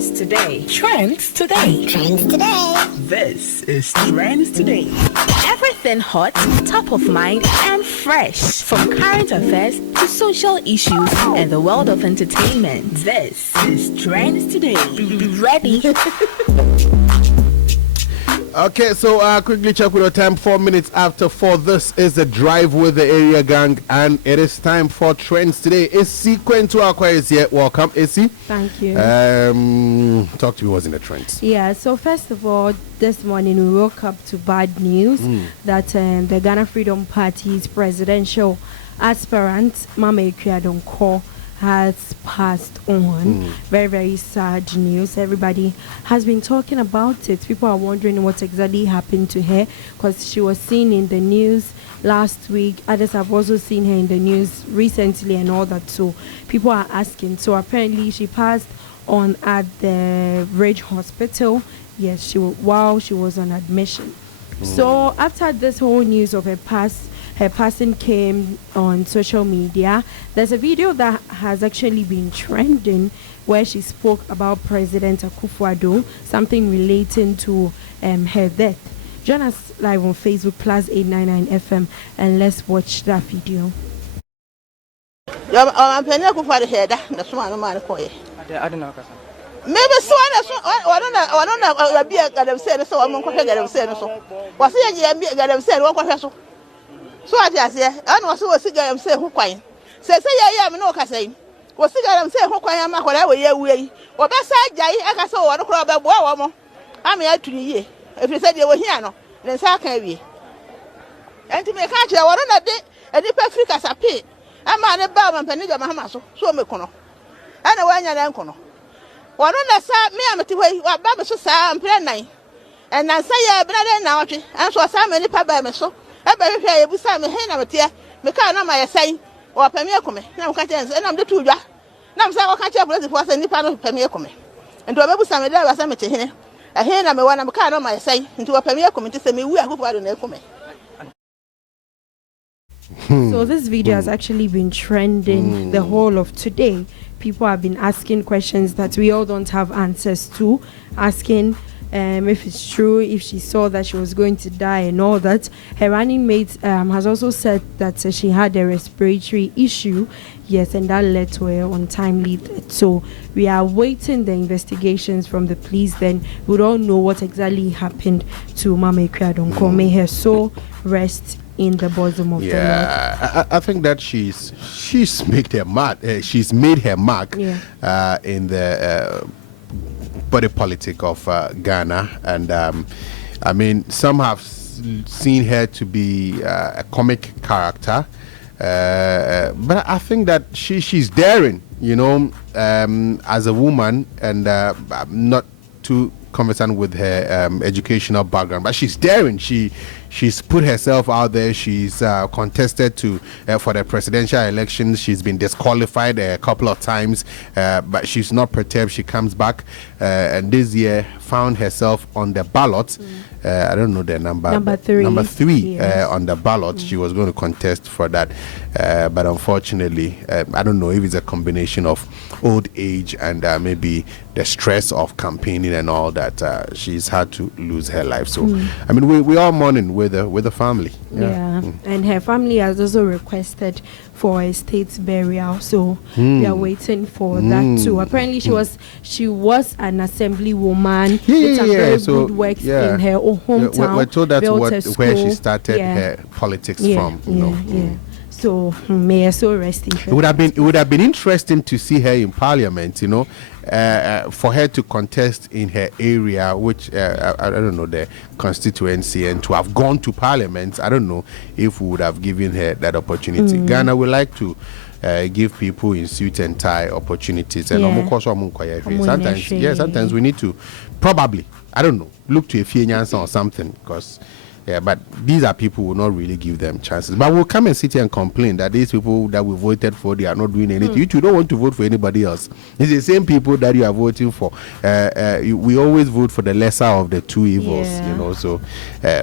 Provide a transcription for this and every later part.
Trends today. Trends today. Trends today. This is Trends today. Everything hot, top of mind, and fresh. From current affairs to social issues and the world of entertainment. This is Trends today. Be ready. Okay, so quickly check with your time. 4 minutes after 4. This is the drive with the area gang, and it is time for Trends today. Esi Kwentsiwaa is here. Welcome, Esi. Thank you. Talk to me. What's in the trends? Yeah. So first of all, this morning we woke up to bad news that the Ghana Freedom Party's presidential aspirant Mama Akua Donkor has passed on. Very, very sad news. Everybody has been talking about it. People are wondering what exactly happened to her because she was seen in the news last week. Others have also seen her in the news recently and all that. So people are asking. So apparently she passed on at the Ridge Hospital. Yes, while she was on admission. So after this whole news of her passing came on social media, there's a video that has actually been trending where she spoke about President Akua Donkor, something relating to her death. Join us live on Facebook, PLUZZ 899 FM, and let's watch that video. I'm planning to go for the head. That's why I'm not going. I don't know. Maybe so. I don't know. Be a goddamn said so. I'm going to get them said so. Was he a goddamn said what so? So I just say, I know so a cigar say who quine. Says, I am no cassay. Was cigar say who quine am whatever way. Or best I jay, I saw one crowd about Boamo. I'm here to ye. If you said you were here, no, then so can we. And to make catch, I want that day, and if I freak as a pit, I'm on a bow and penny Mahamaso, so me cono. And a one and uncle. One on the side, me, I'm at the way, what Baba so sad and plan nine. And I say, I brother now, and so some many papa so. I better pay every time a hen of a tear, because I'm my saying, or Pamia come. Now, and I'm the two. Now, I'm saying, I can't tell what it was any part of Pamia come. And to a baby, some of them was a hen. A hen, I'm a one of a car on my say, into a Pamia come to say me, we are good for the come. So this video has actually been trending the whole of today. People have been asking questions that we all don't have answers to, asking if it's true, if she saw that she was going to die and all that. Her running mate has also said that she had a respiratory issue, yes, and that led to her untimely death. So we are waiting the investigations from the police. Then we don't know what exactly happened to Mama Akua Donkor. May her soul rest in the bosom of the Lord. I think that she's made her mark. She's made her mark in the body politic of Ghana, and I mean, some have seen her to be a comic character, but I think that she's daring, you know, as a woman, and I'm not too conversant with her educational background, but she's daring. She's put herself out there. She's contested for the presidential elections. She's been disqualified a couple of times, but she's not perturbed. She comes back, and this year found herself on the ballot. I don't know the number. Number three. Yes. On the ballot. She was going to contest for that, but unfortunately, I don't know if it's a combination of old age and maybe the stress of campaigning and all that. She's had to lose her life. So, I mean, we are mourning with the family. And her family has also requested for a state burial, so we are waiting for that too. Apparently she was an assembly woman with some very good works in her own hometown. We're told that's where she started her politics from. So may her soul rest in peace. It would have been interesting to see her in parliament, you know, for her to contest in her area, which I don't know, the constituency, and to have gone to parliament. I don't know if we would have given her that opportunity. Ghana would like to give people in suit and tie opportunities, and sometimes we need to probably, I don't know, look to a Fienyansa or something, because but these are people who will not really give them chances. But we'll come and sit here and complain that these people that we voted for, they are not doing anything. You two don't want to vote for anybody else. It's the same people that you are voting for. We always vote for the lesser of the two evils, you know. So,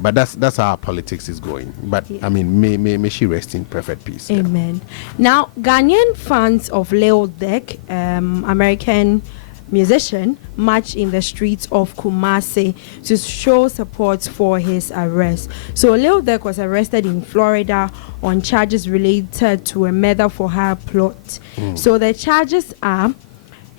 but that's how our politics is going. But I mean, may she rest in perfect peace. Amen. Now, Ghanaian fans of Lil Durk, American musician, marched in the streets of Kumasi to show support for his arrest. So Lil Durk was arrested in Florida on charges related to a murder for hire plot. So the charges are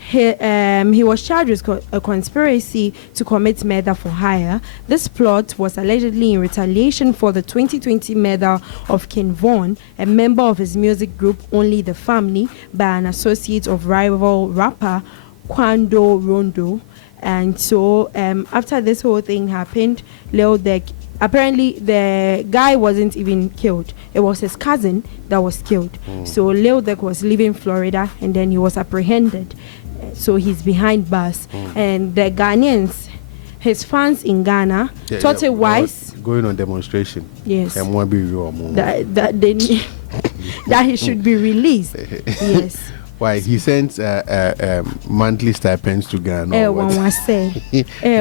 he was charged with a conspiracy to commit murder for hire. This plot was allegedly in retaliation for the 2020 murder of King Von, a member of his music group Only the Family, by an associate of rival rapper Kwando Rondo. And so after this whole thing happened, Lil Durk, apparently the guy wasn't even killed. It was his cousin that was killed. So Lil Durk was leaving Florida and then he was apprehended. So he's behind bars. And the Ghanaians, his fans in Ghana, thought it wise. Going on demonstration. Yes. And one be real that he should be released. Yes. Why he sends monthly stipends to Ghana? One was say.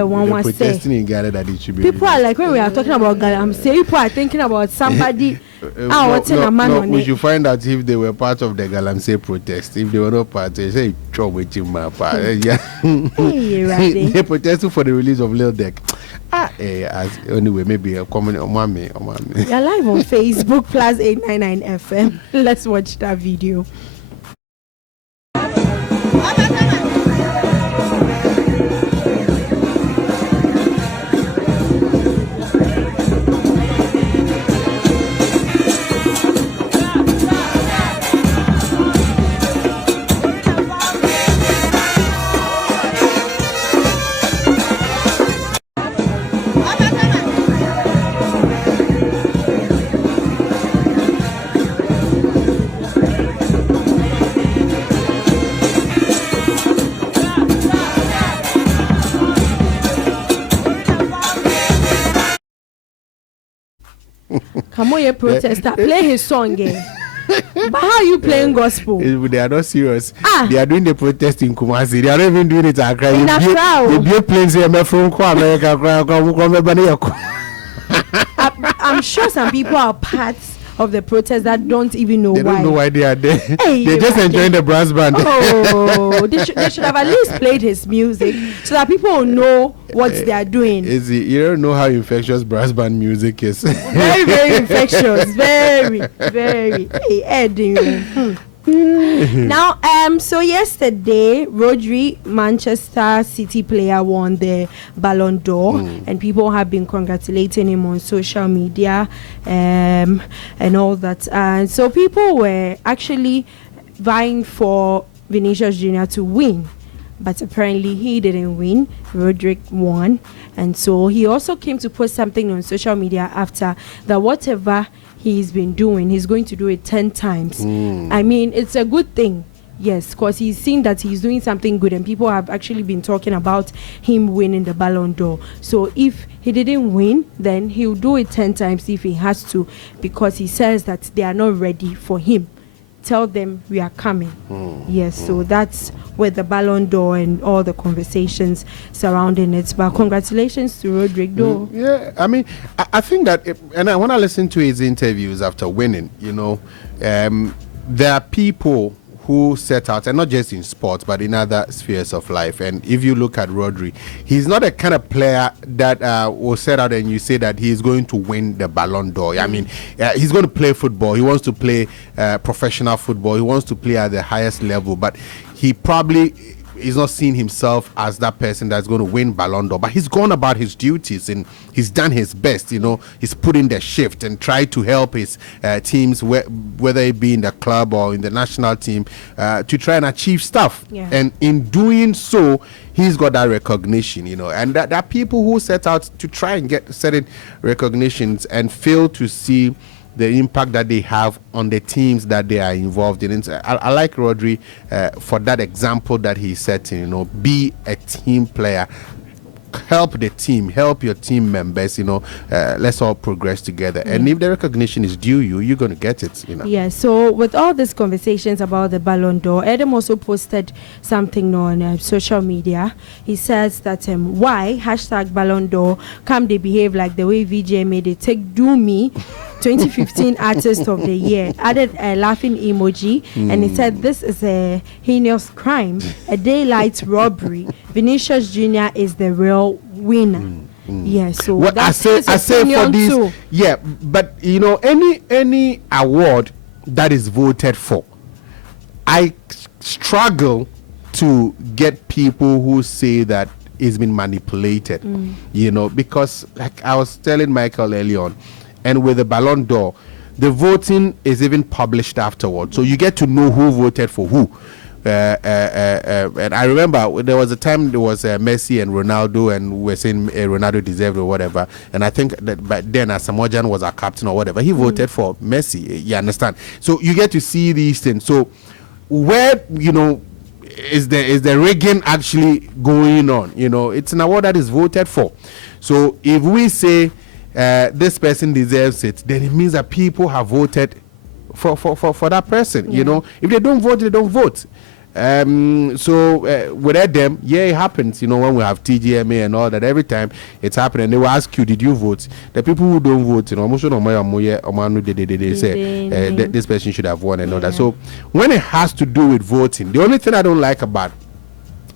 One was say. Protesting in Ghana that it should be. People are like, when we are talking about Ghana, I'm saying people are thinking about somebody. We should find out if they were part of the Galamsey protest. If they were not part, they say they protested for the release of Lil Durk. Anyway, maybe a comment on mommy. You're live on Facebook plus 899 FM. Let's watch that video. Come on, you protester. Play his song, But how are you playing gospel? They are not serious. They are doing the protest in Kumasi. They are not even doing it in Accra. In Accra. They planes here from America. I'm sure some people are part of the protest that don't even know why. They don't know why they are there. Hey, they're just enjoying the brass band. Oh, they should have at least played his music so that people will know what they are doing. You don't know how infectious brass band music is. Very, very infectious. Very, very. Hey, Eddie. Now, so yesterday, Rodri, Manchester City player, won the Ballon d'Or, and people have been congratulating him on social media, and all that. And so people were actually vying for Vinicius Jr. to win, but apparently he didn't win. Rodri won, and so he also came to post something on social media after that. Whatever he's been doing, he's going to do it 10 times. I mean, it's a good thing, yes, because he's seen that he's doing something good, and people have actually been talking about him winning the Ballon d'Or. So if he didn't win, then he'll do it 10 times if he has to, because he says that they are not ready for him. Tell them we are coming. Yes, so that's with the Ballon d'Or and all the conversations surrounding it. But congratulations to Rodri, though. Yeah, I mean, I think that, and when I listen to his interviews after winning, there are people who set out, and not just in sports, but in other spheres of life. And if you look at Rodri, he's not a kind of player that will set out and you say that he's going to win the Ballon d'Or. I mean, he's going to play football. He wants to play professional football. He wants to play at the highest level, but he probably is not seeing himself as that person that's going to win Ballon d'Or. But he's gone about his duties and he's done his best. He's put in the shift and tried to help his teams, whether it be in the club or in the national team, to try and achieve stuff. Yeah. And in doing so, he's got that recognition, and there are people who set out to try and get certain recognitions and fail to see the impact that they have on the teams that they are involved in. And I like Rodri for that example that he's setting, be a team player. Help the team, help your team members, let's all progress together. And if the recognition is due you're going to get it, Yeah, so with all these conversations about the Ballon d'Or, Adam also posted something on social media. He says that why #Ballon d'Or come they behave like the way VJ made it take do me 2015 Artist of the Year, added a laughing emoji, and he said this is a heinous crime, a daylight robbery. Vinicius Jr. is the real winner. Yeah, so well, I say for this too. Yeah, but you know, any award that is voted for, I struggle to get people who say that it's been manipulated, you know, because like I was telling Michael early on, and with the Ballon d'Or, the voting is even published afterward, so you get to know who voted for who. And I remember there was a time there was Messi and Ronaldo, and we were saying Ronaldo deserved or whatever. And I think that back then, as Samojan was our captain or whatever, he voted for Messi. You understand? So you get to see these things. So where, you know, is the rigging actually going on? You know, it's an award that is voted for. So if we say this person deserves it, then it means that people have voted for that person. You know, if they don't vote, they don't vote. So without them, yeah, it happens. You know, when we have TGMA and all that, every time it's happening, they will ask you, did you vote? The people who don't vote, you know, they say this person should have won and all that. So when it has to do with voting, the only thing I don't like about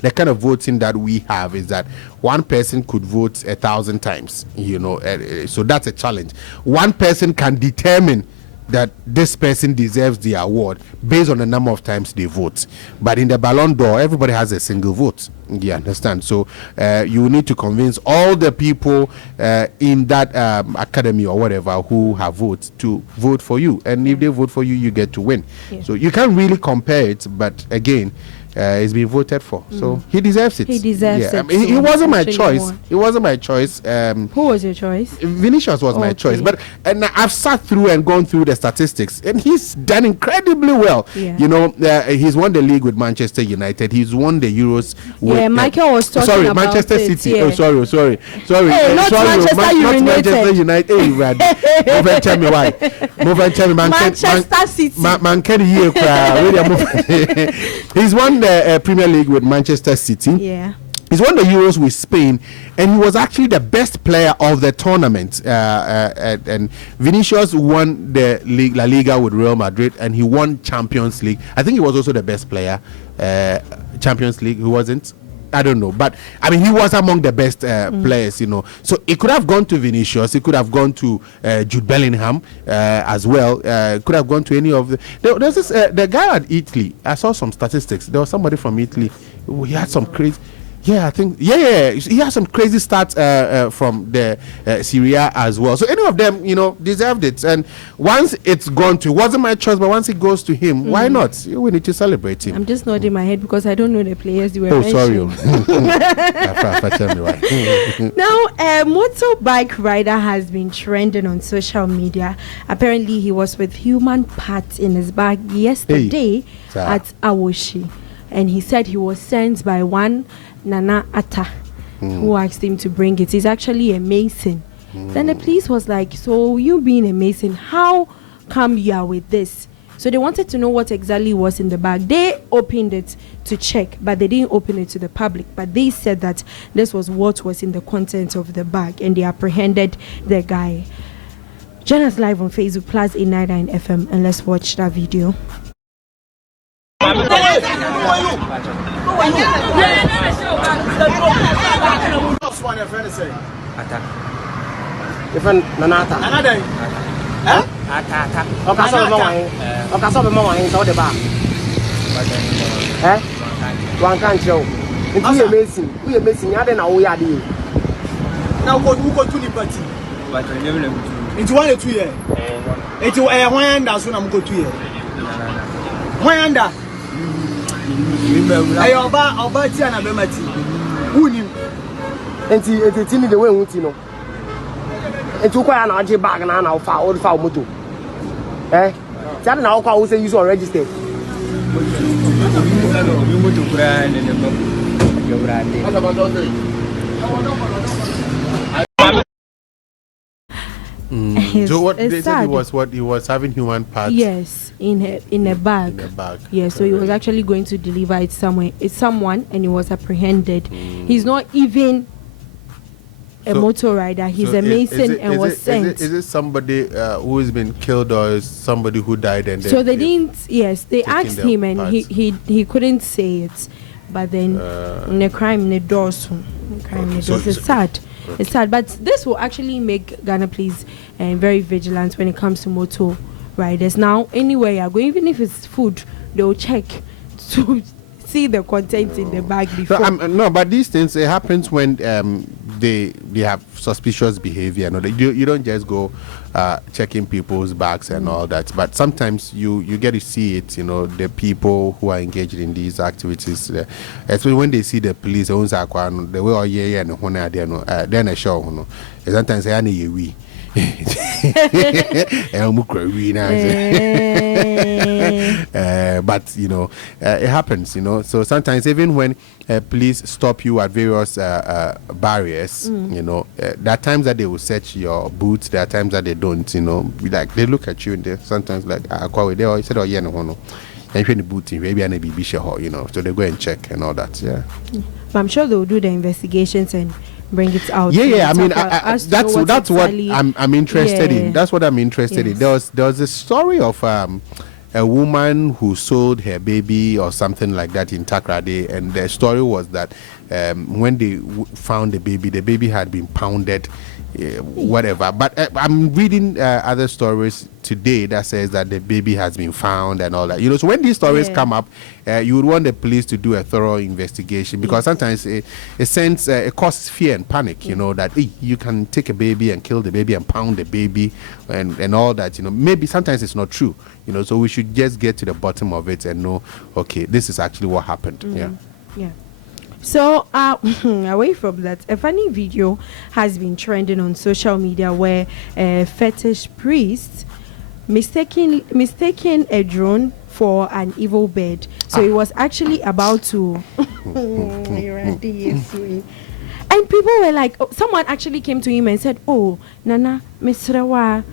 the kind of voting that we have is that one person could vote 1,000 times, you know, so that's a challenge. One person can determine that this person deserves the award based on the number of times they vote. But in the Ballon d'Or, everybody has a single vote. You understand? So you need to convince all the people in that academy or whatever who have votes to vote for you. And if they vote for you, you get to win. Yeah. So you can't really compare it, but again, it's been voted for, so he deserves it. He deserves it. I mean, it wasn't my choice. It wasn't my choice. Who was your choice? Vinicius was my choice, but and I've sat through and gone through the statistics, and he's done incredibly well. Yeah. You know, he's won the league with Manchester United. He's won the Euros. With, Michael was talking about Manchester City. Yeah. Oh, sorry. Hey, not Manchester United. Hey, Brad. Move and tell me why. Manchester City. He's won the Premier League with Manchester City. Yeah. He's won the Euros with Spain, and he was actually the best player of the tournament. And Vinicius won the La Liga with Real Madrid, and he won Champions League. I think he was also the best player. Champions League, who wasn't? I don't know, but I mean, he was among the best players, you know. So it could have gone to Vinicius, it could have gone to Jude Bellingham as well. Could have gone to any of the. There's this the guy at Italy. I saw some statistics. There was somebody from Italy. He had some crazy. Yeah, I think. Yeah. He has some crazy stats from the Syria as well. So any of them, you know, deserved it. And once it's gone to, it wasn't my choice, but once it goes to him, why not? We need to celebrate him. I'm just nodding my head because I don't know the players you were mentioning. Sorry. Tell me why. Now, a motorbike rider has been trending on social media. Apparently, he was with human parts in his bag yesterday at Awoshi. And he said he was sent by one Nana Atta, who asked him to bring it. He's actually a mason. Then the police was like, so you being a mason, how come you are with this? So they wanted to know what exactly was in the bag. They opened it to check, but they didn't open it to the public. But they said that this was what was in the contents of the bag, and they apprehended the guy. Join us live on Facebook, +899 FM, and let's watch that video. Ayo oba ti ana be mati unim enti ni the way wuti no enti kwa ya na oje bag na ofa moto ti ana na kwa wo say use or registered moto kura ne mo yo brande So what they said he was having human parts. Yes, in a bag. In a bag. Yeah, so he was actually going to deliver it somewhere. It's someone, and he was apprehended. He's not even a motor rider. He's a mason and was sent. Is it somebody who has been killed, or is somebody who died and so they didn't? Yes, they asked him and he couldn't say it. But then the crime the doors. It's sad. Okay. It's sad, but this will actually make Ghana police very vigilant when it comes to motor riders. Now, anywhere you are going, even if it's food, they will check to see the content in the bag before. No, but these things, it happens when they have suspicious behavior. No, you don't just go checking people's bags and all that. But sometimes you get to see it. You know, the people who are engaged in these activities, especially when they see the police, the way oh yeah and then a show. Sometimes they are we. But you know, it happens, you know. So sometimes even when police stop you at various barriers, you know, there are times that they will search your boots, there are times that they don't, you know. Like they look at you and they sometimes like they said, oh yeah, no, and the boot maybe I be sure, you know. So they go and check and all that, yeah. But I'm sure they will do the investigations and bring it out. Yeah. I mean, that's what I'm interested in. That's what I'm interested in. There was a story of a woman who sold her baby or something like that in Takrade, and the story was that when they found the baby had been pounded, whatever. But I'm reading other stories today that says that the baby has been found and all that. You know, so when these stories come up, you would want the police to do a thorough investigation, because sometimes it causes fear and panic. You know that you can take a baby and kill the baby and pound the baby and all that. You know, maybe sometimes it's not true. You know, so we should just get to the bottom of it and know, okay, this is actually what happened. Yeah. So, away from that, a funny video has been trending on social media where a fetish priest mistaking a drone for an evil bird. So he was actually about to. And people were like, someone actually came to him and said, "Oh, Nana, Mr.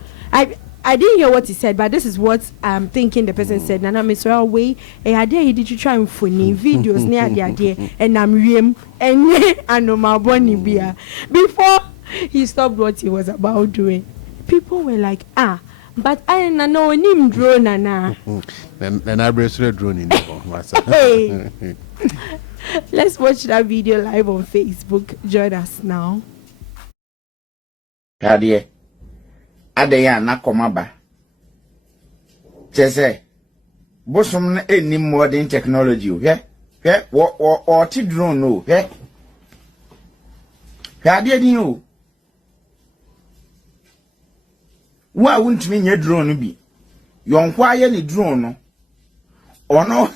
I didn't hear what he said, but this is what I'm thinking the person said. Nana Mr. Way, did you try and funny videos near the idea and I'm ream and no my bonnie beer." Before he stopped what he was about doing, people were like, but I know him drone Nana. And I braced a drone in Hey. Let's watch that video live on Facebook. Join us now. Adeya na komaba chese bosom na eni modern technology o ti drone no ade din o wa wuntumi nye drone bi yonko aye ni drone no ono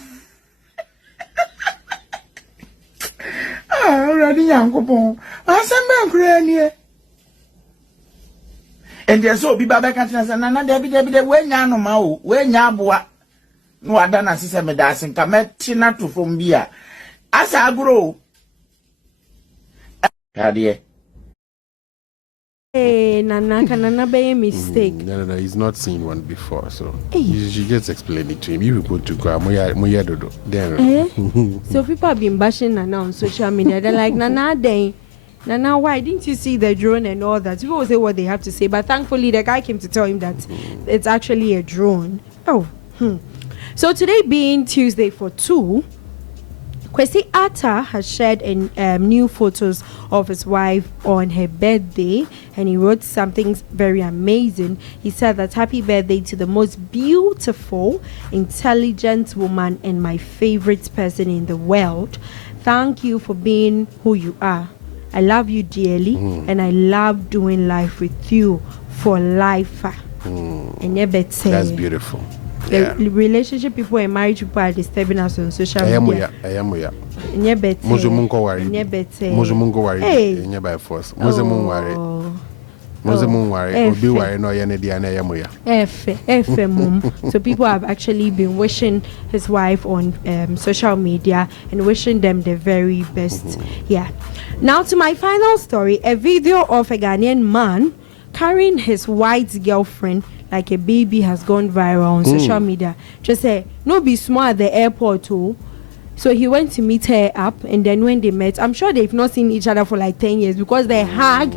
already yankopon asembe nkure ni and there's so be baba can't na Debbie we nya no ma o we nya aboa no ada na sise me da asen ka meti na to from bia asa agro ade Nana can be a mistake. No, he's not seen one before, so you should just explain it to him. You go to Moya Dodo. So people have been bashing Nana on social media. They're like, Nana, why didn't you see the drone and all that? People will say what they have to say, but thankfully the guy came to tell him that it's actually a drone. So today being Tuesday for 2, Kwesi Arthur has shared new photos of his wife on her birthday, and he wrote something very amazing. He said that happy birthday to the most beautiful, intelligent woman and my favorite person in the world. Thank you for being who you are. I love you dearly, and I love doing life with you for life. And that's beautiful. The relationship people and marriage people are disturbing us on social media. I am. Mozumungo worry by force. So people have actually been wishing his wife on social media and wishing them the very best. Now to my final story, a video of a Ghanaian man carrying his white girlfriend like a baby has gone viral on social media. Just say, no be small at the airport too. So he went to meet her up, and then when they met, I'm sure they've not seen each other for like 10 years because they hug.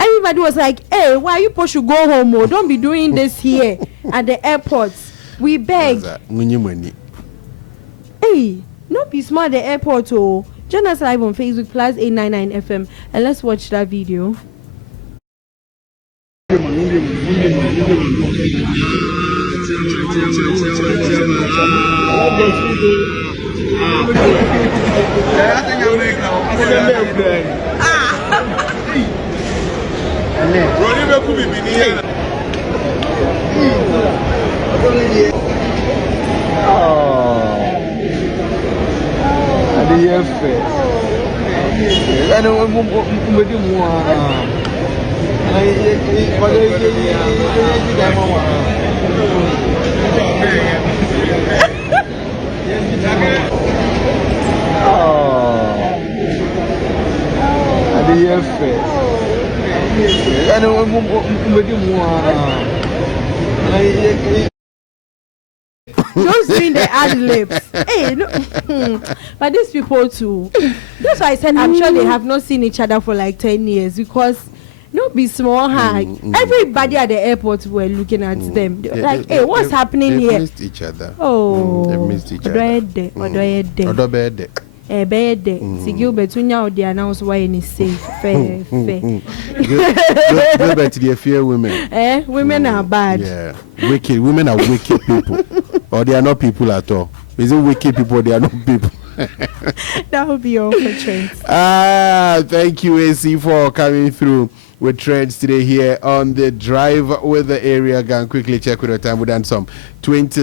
Everybody was like, hey, why you supposed to go home? Oh? Don't be doing this here at the airport. We beg. Hey, not be smart at the airport. Oh. Join us live on Facebook, PLUZZ 899 FM, and let's watch that video. Those doing the ad libs. Hey, no. But these people too. That's why I said I'm sure they have not seen each other for like 10 years because no be small hug. Everybody at the airport were looking at them. Like, hey, what's happening here? They missed each other. Oh, they missed each other. Betunya or the announce why any safe. Fair. Go back to the fear women. Women are bad. Yeah. Wicked. Women are wicked people. Or they are not people at all. Is it wicked people or they are not people? That would be all for trends. Thank you, Esi, for coming through with trends today here on the Drive with the Area Gang. Quickly check with the time. We've done some 20